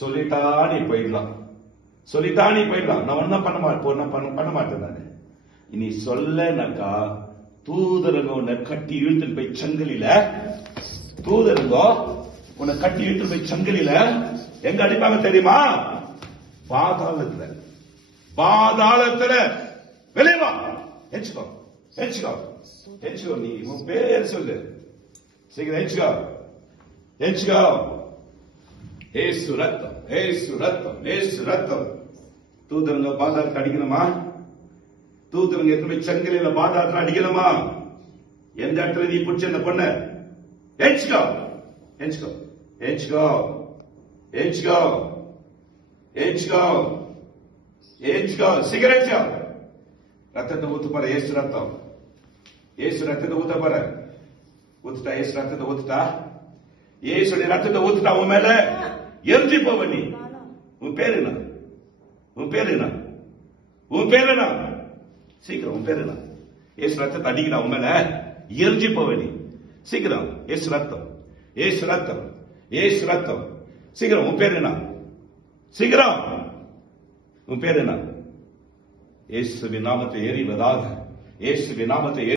சொல்லிட்டா நீ போயிடலாம், சொல்லிட்டா நீ போயிடலாம். நான் ஒன்னும் பண்ண மாட்டேன். நான் இனி சொல்லனாக்கா தூதரங்க உன்னை கட்டி இழுத்துட்டு போய் சங்கிலில, தூதரங்க உன்னை கட்டி இழுத்துட்டு போய் சங்கிலில எங்க அடிப்பாங்க தெரியுமா? பாதாளத்துல. பாதாளத்துல. வெளியே வா, எச்சுக்கோ, எச்சுக்கோ, எச்சுக்கோ. நீ உன் பேர் சொல்லு, சீக்கிரம் எச்சுக்கோ, எச்சுக்கோ. ஏசு ரத்தம், ஏசு ரத்தம், ஏசு ரத்தம். தூதரங்க பாதாளத்தை அடிக்கணுமா? தூதரங்க எத்தனை சங்கிலில பாதாளத்துல அடிக்கணுமா? எந்த இடத்துல நீ பிடிச்ச என்ன பண்ண? எச்சுக்கோ, எச்சுக்கோ, எச்சுக்கோ, எச்சுக்கோ, எச்சுக்கோ, எச்சுக்கோ. சீக்கிரம் எச்சுக்கோ. ரத்தத்தை ஊத்து பாரு, ஏசு ரத்தம். ஏசு ரத்தத்தை ஊத்த பாரு. ஊத்துட்டா, ஏசு ரத்தத்தை ஊத்துட்டா. ஏசுடைய ரத்தத்தை ஊத்துட்டா உன் மேல எரிஞ்சு போவ நீ. உன் பேரு என்ன? உன் பேரு என்ன? உன் பேரு என்ன? சீக்கிரம் உன் பேரு என்ன? ஏசு ரத்தத்தை அடிக்கிறா உன் மேல எரிஞ்சு போவ நீ. சீக்கிரம் ஏசு ரத்தம், ஏசு ரத்தம், ஏசு ரத்தம். சீக்கிரம் உன் பேரு என்ன? சீக்கிரம் உன் பேரு என்ன? இயேசுவின் நாமத்தை எறிவதாக. இயேசுவின் நாமத்தை